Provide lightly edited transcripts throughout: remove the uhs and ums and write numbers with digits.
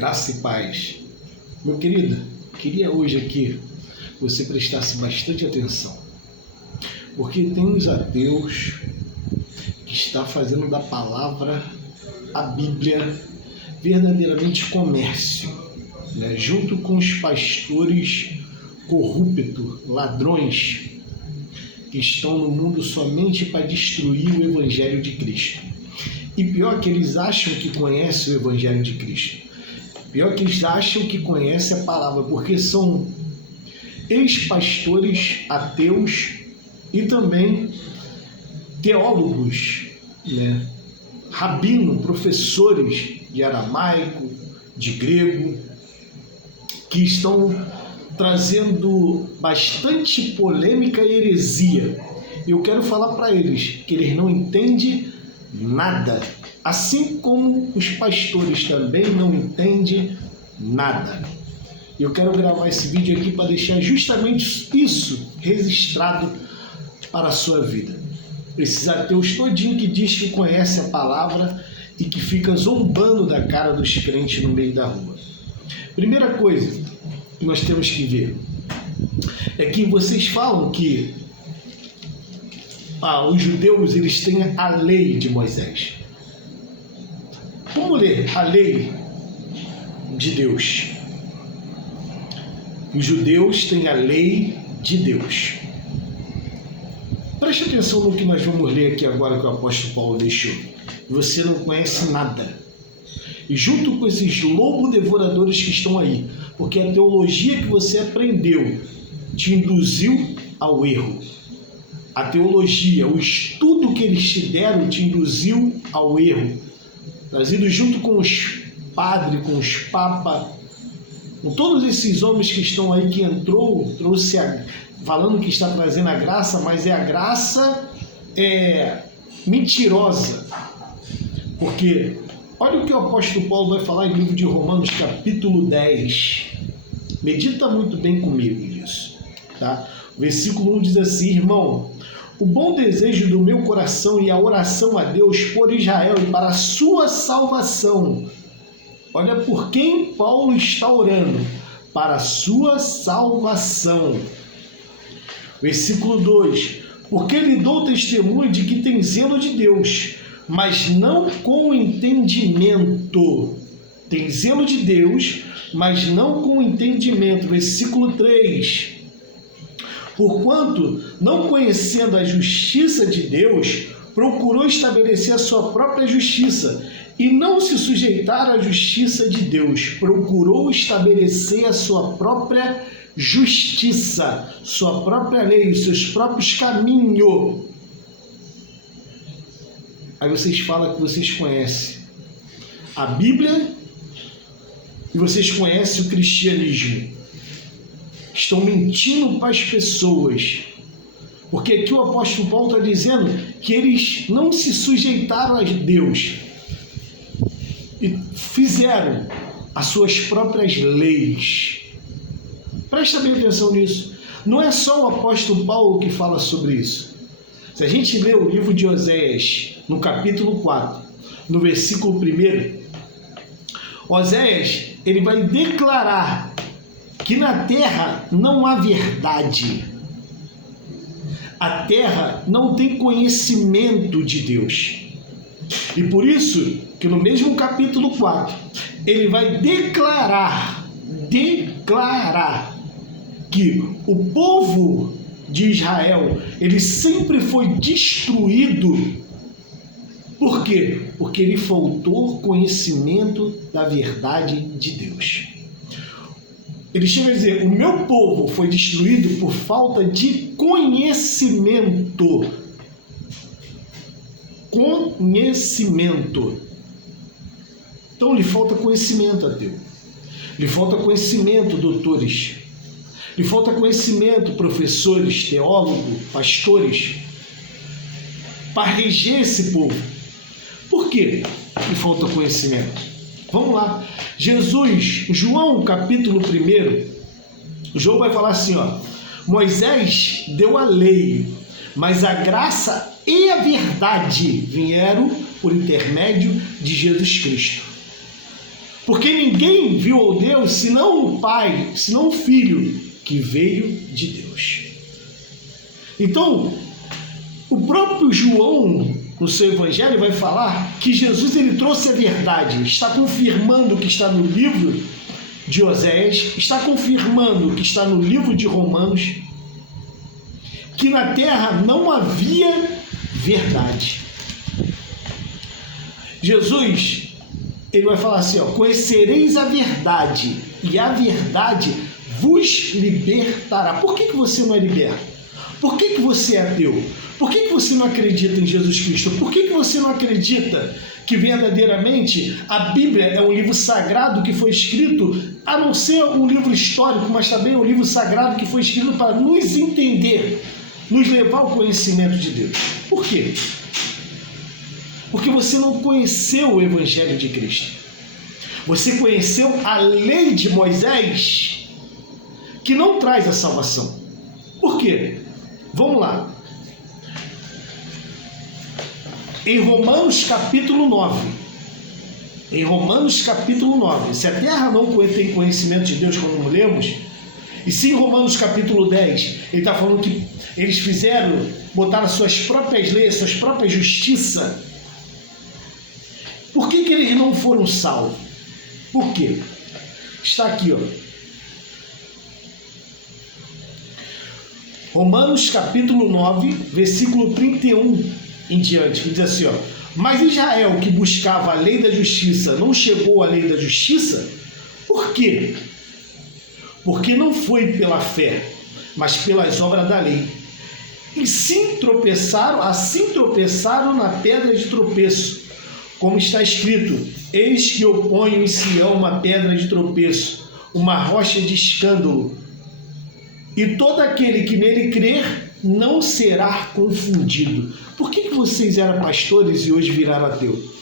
Graça e paz. Meu querido, queria hoje aqui que você prestasse bastante atenção, porque tem uns ateus que estão fazendo da palavra, a Bíblia, verdadeiramente comércio, né? Junto com os pastores corruptos, ladrões, que estão no mundo somente para destruir o Evangelho de Cristo. E pior que eles acham que conhecem o Evangelho de Cristo. Pior que eles acham que conhecem a palavra, porque são ex-pastores ateus e também teólogos, né? Rabino, professores de aramaico, de grego, que estão trazendo bastante polêmica e heresia. Eu quero falar para eles que eles não entendem nada, assim como os pastores também não entendem nada. Eu quero gravar esse vídeo aqui para deixar justamente isso registrado para a sua vida. Esses ateus todinho que diz que conhece a palavra e que fica zombando da cara dos crentes no meio da rua. Primeira coisa que nós temos que ver é que vocês falam que os judeus eles têm a lei de Moisés. Vamos ler a lei de Deus. Os judeus têm a lei de Deus. Preste atenção no que nós vamos ler aqui agora que o apóstolo Paulo deixou. Você não conhece nada. E junto com esses lobos devoradores que estão aí, porque a teologia que você aprendeu te induziu ao erro. A teologia, o estudo que eles te deram te induziu ao erro. Trazido junto com os padres, com os papas, com todos esses homens que estão aí, que trouxe falando que está trazendo a graça, mas a graça mentirosa. Porque olha o que o apóstolo Paulo vai falar em livro de Romanos, capítulo 10. Medita muito bem comigo nisso. Tá? O versículo 1 diz assim: irmão, o bom desejo do meu coração e a oração a Deus por Israel e para a sua salvação. Olha por quem Paulo está orando. Para a sua salvação. Versículo 2. Porque lhe dou testemunho de que tem zelo de Deus, mas não com entendimento. Tem zelo de Deus, mas não com entendimento. Versículo 3. Porquanto, não conhecendo a justiça de Deus, procurou estabelecer a sua própria justiça, e não se sujeitar à justiça de Deus. Procurou estabelecer a sua própria justiça, sua própria lei, os seus próprios caminhos. Aí vocês falam que vocês conhecem a Bíblia e vocês conhecem o cristianismo. Estão mentindo para as pessoas. Porque aqui o apóstolo Paulo está dizendo que eles não se sujeitaram a Deus e fizeram as suas próprias leis. Presta bem atenção nisso. Não é só o apóstolo Paulo que fala sobre isso. Se a gente ler o livro de Oséias, no capítulo 4, no versículo 1, Oséias, ele vai declarar que na terra não há verdade. A terra não tem conhecimento de Deus. E por isso que no mesmo capítulo 4, ele vai declarar que o povo de Israel, ele sempre foi destruído. Por quê? Porque ele faltou conhecimento da verdade de Deus. Ele chega a dizer: o meu povo foi destruído por falta de conhecimento. Conhecimento. Então lhe falta conhecimento, ateu. Lhe falta conhecimento, doutores. Lhe falta conhecimento, professores, teólogos, pastores, para reger esse povo. Por quê lhe falta conhecimento? Vamos lá. Jesus, João capítulo 1, João vai falar assim, Moisés deu a lei, mas a graça e a verdade vieram por intermédio de Jesus Cristo. Porque ninguém viu a Deus senão o Pai, senão o Filho, que veio de Deus. Então, o próprio João, no seu evangelho, vai falar que Jesus ele trouxe a verdade, está confirmando o que está no livro de Oséias, está confirmando o que está no livro de Romanos, que na terra não havia verdade. Jesus, ele vai falar assim, ó, conhecereis a verdade e a verdade vos libertará. Por que você não é liberto? Por que você é ateu? Por que você não acredita em Jesus Cristo? Por que você não acredita que verdadeiramente a Bíblia é um livro sagrado que foi escrito, a não ser um livro histórico, mas também um livro sagrado que foi escrito para nos entender, nos levar ao conhecimento de Deus? Por quê? Porque você não conheceu o Evangelho de Cristo. Você conheceu a lei de Moisés, que não traz a salvação. Por quê? Vamos lá. Em Romanos capítulo 9. Em Romanos capítulo 9. Se a terra não tem conhecimento de Deus, como lemos, e se em Romanos capítulo 10, ele está falando que eles botaram suas próprias leis, suas próprias justiças. Por que eles não foram salvos? Por quê? Está aqui, ó. Romanos capítulo 9, versículo 31 em diante, que diz assim, ó: mas Israel, que buscava a lei da justiça, não chegou à lei da justiça. Por quê? Porque não foi pela fé, mas pelas obras da lei. E assim tropeçaram na pedra de tropeço, como está escrito: eis que eu ponho em Sião uma pedra de tropeço, uma rocha de escândalo, e todo aquele que nele crer não será confundido. Por que vocês eram pastores e hoje viraram ateu?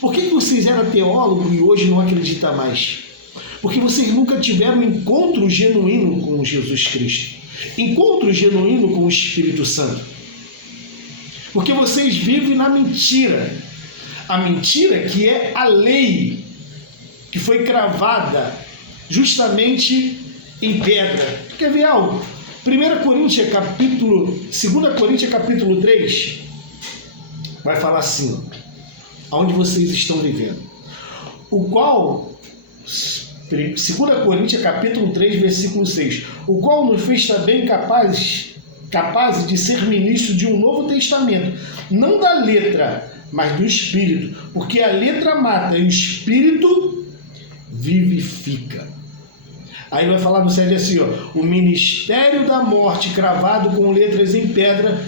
Por que vocês eram teólogos e hoje não acreditam mais? Porque vocês nunca tiveram um encontro genuíno com Jesus Cristo, encontro genuíno com o Espírito Santo. Porque vocês vivem na mentira. A mentira que é a lei, que foi cravada justamente em pedra. Quer ver algo? 2 Coríntios capítulo 3 vai falar assim, aonde vocês estão vivendo. O qual, 2 Coríntios capítulo 3, versículo 6, o qual nos fez também capazes de ser ministros de um novo testamento, não da letra, mas do Espírito, porque a letra mata e o Espírito vivifica. Aí vai falar no 7 assim, ó: o ministério da morte cravado com letras em pedra,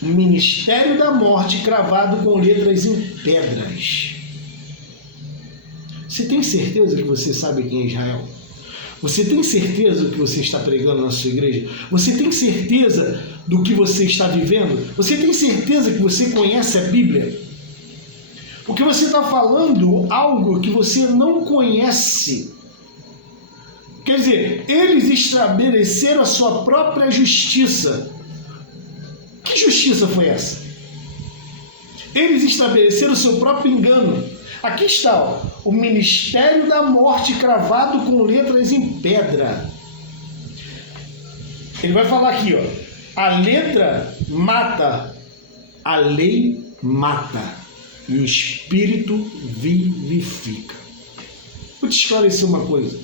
o ministério da morte cravado com letras em pedras. Você tem certeza que você sabe quem é Israel? Você tem certeza do que você está pregando na sua igreja? Você tem certeza do que você está vivendo? Você tem certeza que você conhece a Bíblia? Porque você está falando algo que você não conhece. Quer dizer, eles estabeleceram a sua própria justiça. Que justiça foi essa? Eles estabeleceram o seu próprio engano. Aqui está, ó, o ministério da morte cravado com letras em pedra. Ele vai falar aqui, ó: a letra mata, a lei mata, e o Espírito vivifica. Vou te esclarecer uma coisa.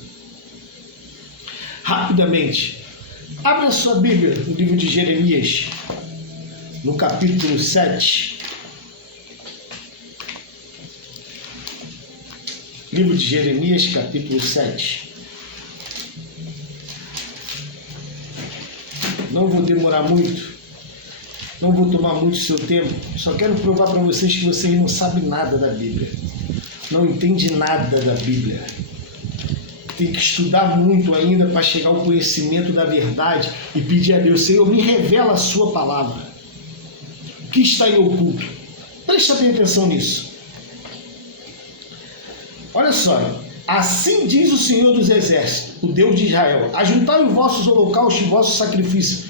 Rapidamente, abre a sua Bíblia no livro de Jeremias, no capítulo 7. Livro de Jeremias, capítulo 7. Não vou demorar muito, não vou tomar muito seu tempo, só quero provar para vocês que vocês não sabem nada da Bíblia, não entendem nada da Bíblia. Tem que estudar muito ainda para chegar ao conhecimento da verdade e pedir a Deus: Senhor, me revela a sua palavra. O que está em oculto? Presta bem atenção nisso. Olha só: assim diz o Senhor dos Exércitos, o Deus de Israel: ajuntai os vossos holocaustos e vossos sacrifícios,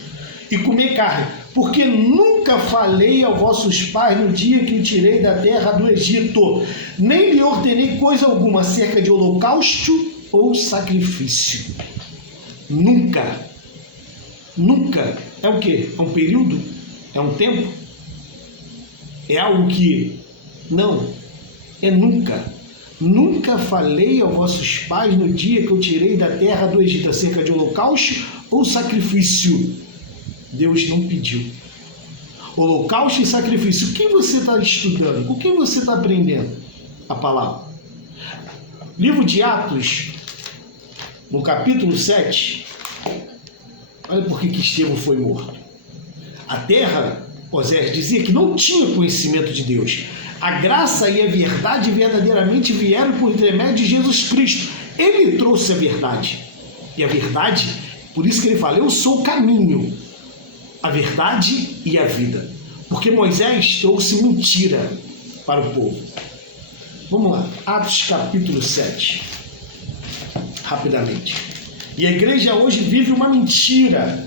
e comer carne, porque nunca nunca falei aos vossos pais no dia que o tirei da terra do Egito, nem lhe ordenei coisa alguma acerca de holocausto ou sacrifício. Nunca. Nunca. É o quê? É um período? É um tempo? É algo que... Não. É nunca. Nunca falei aos vossos pais no dia que eu tirei da terra do Egito acerca de holocausto ou sacrifício. Deus não pediu. Holocausto e sacrifício. O que você está estudando? O que você está aprendendo? A palavra. Livro de Atos, no capítulo 7, olha por que Estevão foi morto. A terra, Osés dizia que não tinha conhecimento de Deus. A graça e a verdade verdadeiramente vieram por intermédio de Jesus Cristo. Ele trouxe a verdade. E a verdade, por isso que ele fala, eu sou o caminho, a verdade e a vida. Porque Moisés trouxe mentira para o povo. Vamos lá, Atos capítulo 7. Rapidamente. E a igreja hoje vive uma mentira.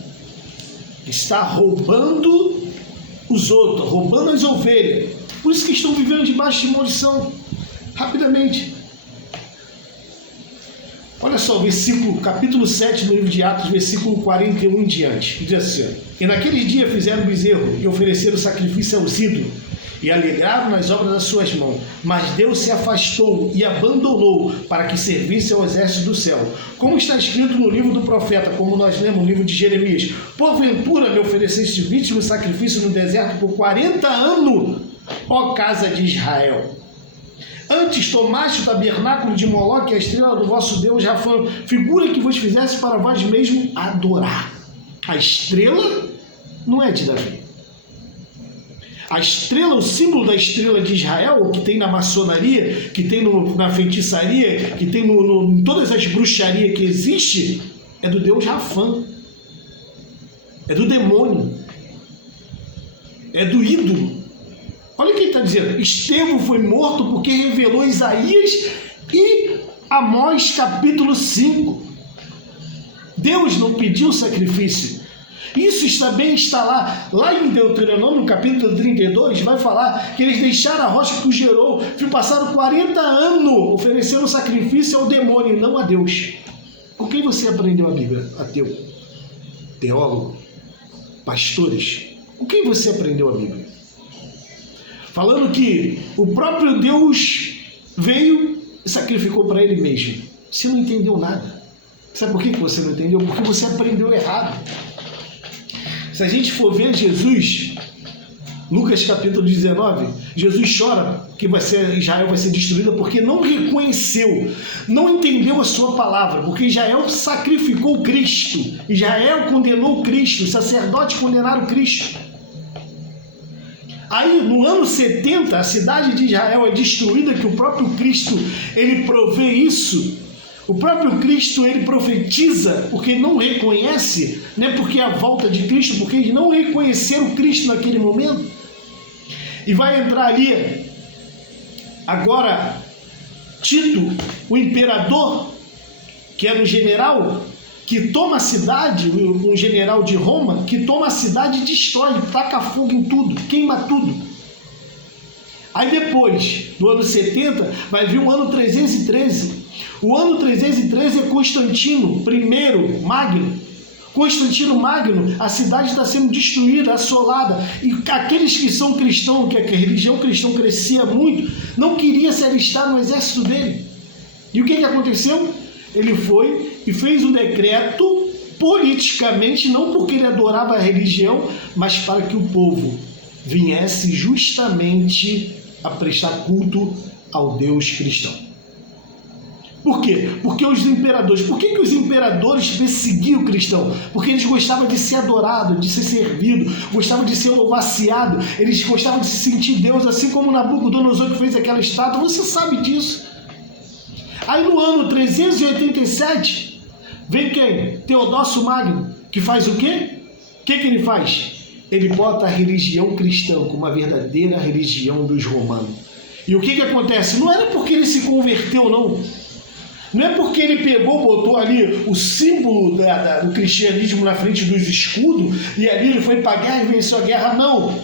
Está roubando os outros, roubando as ovelhas. Por isso que estão vivendo debaixo de maldição. Rapidamente. Olha só, capítulo 7 do livro de Atos, versículo 41 em diante. Diz assim: E naqueles dias fizeram bezerro e ofereceram sacrifício aos ídolos, e alegraram nas obras das suas mãos. Mas Deus se afastou e abandonou para que servisse ao exército do céu. Como está escrito no livro do profeta, como nós lemos no livro de Jeremias: Porventura me ofereceste vítima e sacrifício no deserto por 40 anos, ó casa de Israel. Antes tomaste o tabernáculo de Moloque, a estrela do vosso Deus Rafã, figura que vos fizesse para vós mesmo adorar. A estrela não é de Davi. A estrela, o símbolo da estrela de Israel, que tem na maçonaria, que tem na feitiçaria, que tem em todas as bruxarias que existe, é do Deus Rafã. É do demônio. É do ídolo. Olha o que ele está dizendo. Estevão foi morto porque revelou Isaías e Amós capítulo 5. Deus não pediu sacrifício. Isso também está lá em Deuteronômio, no capítulo 32, vai falar que eles deixaram a rocha que os gerou, passaram 40 anos oferecendo sacrifício ao demônio e não a Deus. Com quem você aprendeu a Bíblia? Ateu? Teólogo? Pastores? Com quem você aprendeu a Bíblia? Falando que o próprio Deus veio e sacrificou para ele mesmo. Você não entendeu nada. Sabe por que você não entendeu? Porque você aprendeu errado. Se a gente for ver Jesus, Lucas capítulo 19, Jesus chora que Israel vai ser destruída porque não reconheceu, não entendeu a sua palavra, porque Israel sacrificou Cristo, Israel condenou Cristo, os sacerdotes condenaram Cristo. Aí, no ano 70, a cidade de Israel é destruída, que o próprio Cristo, ele provê isso. O próprio Cristo, ele profetiza, porque não reconhece, não é porque é a volta de Cristo, porque eles não reconheceram Cristo naquele momento. E vai entrar ali, agora, Tito, o imperador, que era um general, que toma a cidade, um general de Roma, que toma a cidade e destrói, taca fogo em tudo, queima tudo. Aí depois, do ano 70, vai vir o ano 313. O ano 313 é Constantino I Magno. Constantino Magno, a cidade está sendo destruída, assolada, e aqueles que são cristãos, que a religião cristã crescia muito, não queria se alistar no exército dele. E o que aconteceu? Ele foi e fez um decreto politicamente, não porque ele adorava a religião, mas para que o povo viesse justamente a prestar culto ao Deus cristão. Por quê? Porque os imperadores... Por que os imperadores perseguiam o cristão? Porque eles gostavam de ser adorados, de ser servido, gostavam de ser louvaciado, eles gostavam de se sentir Deus, assim como Nabucodonosor que fez aquela estátua. Você sabe disso. Aí no ano 387, vem quem? Teodócio Magno, que faz o quê? O que ele faz? Ele bota a religião cristã como a verdadeira religião dos romanos. E o que acontece? Não era porque ele se converteu, não. Não é porque ele pegou, botou ali o símbolo do cristianismo na frente dos escudos e ali ele foi para a guerra e venceu a guerra, não.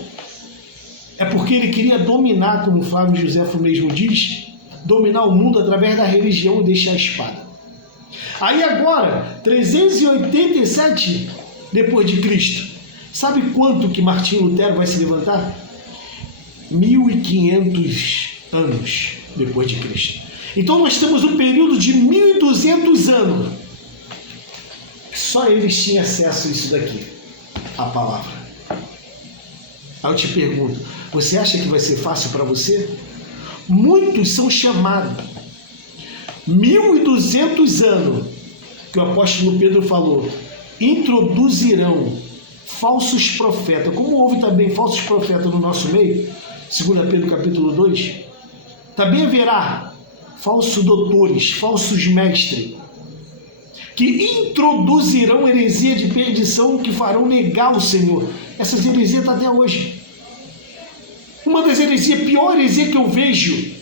É porque ele queria dominar, como Flávio Josefo mesmo diz, dominar o mundo através da religião e deixar a espada. Aí agora, 387 depois de Cristo, sabe quanto que Martinho Lutero vai se levantar? 1500 anos depois de Cristo. Então nós temos um período de 1200 anos. Só eles tinham acesso a isso daqui, a palavra. Aí eu te pergunto, você acha que vai ser fácil para você? Muitos são chamados. 1200 anos, que o apóstolo Pedro falou, introduzirão falsos profetas. Como houve também falsos profetas no nosso meio, 2 Pedro capítulo 2, também haverá falsos doutores, falsos mestres, que introduzirão heresia de perdição, que farão negar o Senhor. Essas heresias estão até hoje. Uma das heresias, pior heresia que eu vejo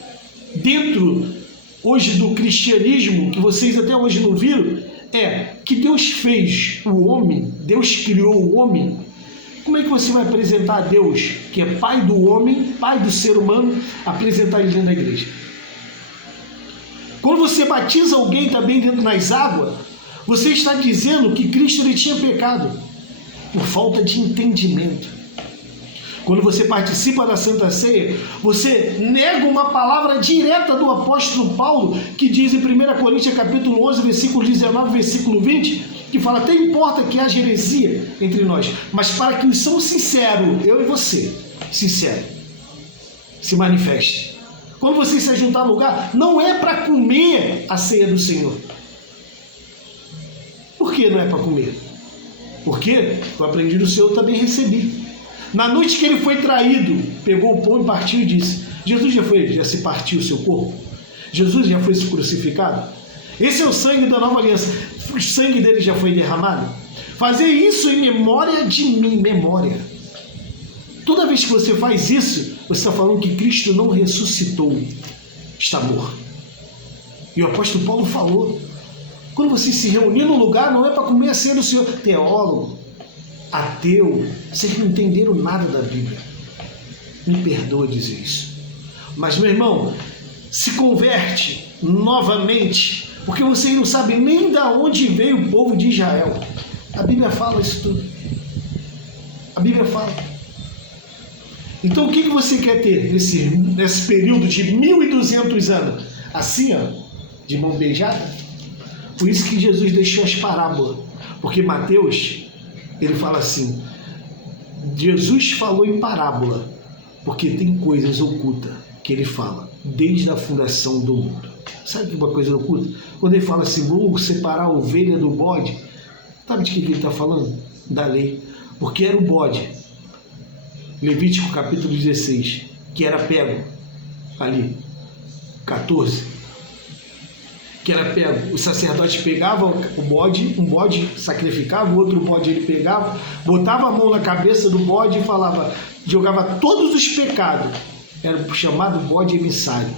dentro hoje do cristianismo, que vocês até hoje não viram, é que Deus fez o homem, Deus criou o homem. Como é que você vai apresentar a Deus, que é pai do homem, pai do ser humano, apresentar ele dentro da igreja? Quando você batiza alguém também dentro das águas, você está dizendo que Cristo ele tinha pecado por falta de entendimento. Quando você participa da Santa Ceia, você nega uma palavra direta do apóstolo Paulo, que diz em 1 Coríntios capítulo 11, versículo 19, versículo 20, que fala, até importa que haja heresia entre nós, mas para que os são sinceros, eu e você, sincero, se manifeste. Quando você se juntar no lugar, não é para comer a ceia do Senhor. Por que não é para comer? Porque eu aprendi do Senhor, também recebi. Na noite que ele foi traído, pegou o pão e partiu e disse, Jesus já se partiu o seu corpo? Jesus já foi crucificado? Esse é o sangue da nova aliança. O sangue dele já foi derramado? Fazer isso em memória de mim, memória. Toda vez que você faz isso, você está falando que Cristo não ressuscitou, está morto. E o apóstolo Paulo falou, quando você se reunir no lugar, não é para comer a ceia do Senhor. Teólogo, ateu, vocês não entenderam nada da Bíblia. Me perdoa dizer isso. Mas, meu irmão, se converte novamente, porque vocês não sabem nem de onde veio o povo de Israel. A Bíblia fala isso tudo. A Bíblia fala. Então, o que você quer ter nesse período de 1200 anos? Assim, ó, de mão beijada? Por isso que Jesus deixou as parábolas. Porque Mateus, ele fala assim, Jesus falou em parábola, porque tem coisas ocultas que ele fala, desde a fundação do mundo. Sabe que uma coisa oculta? Quando ele fala assim, vou separar a ovelha do bode, sabe de que ele está falando? Da lei. Porque era o bode. Levítico capítulo 16, que era pego ali, 14, que era pego, o sacerdote pegava o bode, um bode sacrificava, o outro bode ele pegava, botava a mão na cabeça do bode e falava, jogava todos os pecados, era o chamado bode emissário,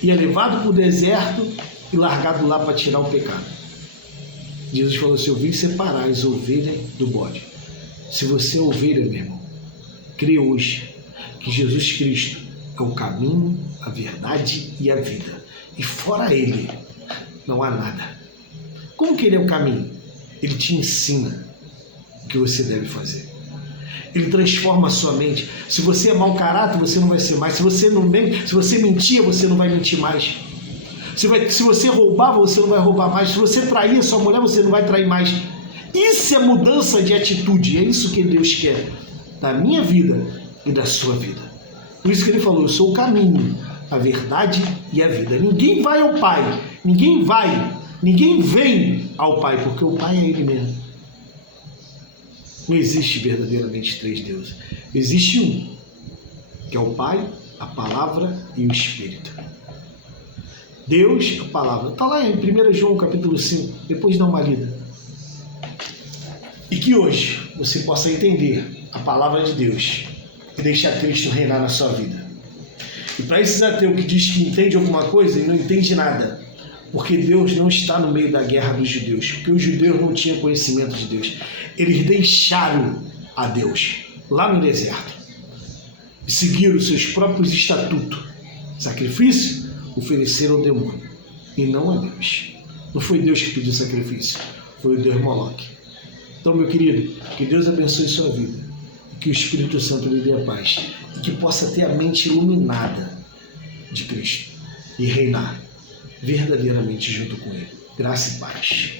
ia levado para o deserto e largado lá para tirar o pecado. Jesus falou assim, eu vim separar as ovelhas do bode. Se você é ovelha, meu irmão, crê hoje que Jesus Cristo é o caminho, a verdade e a vida. E fora Ele, não há nada. Como que Ele é o caminho? Ele te ensina o que você deve fazer. Ele transforma a sua mente. Se você é mau caráter, você não vai ser mais. Se você mentia, você não vai mentir mais. Se você roubava, você não vai roubar mais. Se você traía sua mulher, você não vai trair mais. Isso é mudança de atitude. É isso que Deus quer da minha vida e da sua vida. Por isso que ele falou, eu sou o caminho, a verdade e a vida. Ninguém vai ao Pai, ninguém vem ao Pai, porque o Pai é Ele mesmo. Não existe verdadeiramente três deuses. Existe um, que é o Pai, a Palavra e o Espírito. Deus, a Palavra. Está lá em 1 João capítulo 5, depois dá uma lida. E que hoje você possa entender a palavra de Deus e deixar Cristo reinar na sua vida. E para esses ateus que diz que entende alguma coisa e não entende nada, Porque Deus não está no meio da guerra dos judeus, porque os judeus não tinham conhecimento de Deus. Eles deixaram a Deus lá no deserto e seguiram os seus próprios estatutos. Sacrifício ofereceram ao demônio e não a Deus. Não foi Deus que pediu sacrifício, foi o Deus Moloque. Então, meu querido, que Deus abençoe sua vida, que o Espírito Santo lhe dê a paz e que possa ter a mente iluminada de Cristo e reinar verdadeiramente junto com Ele. Graça e paz.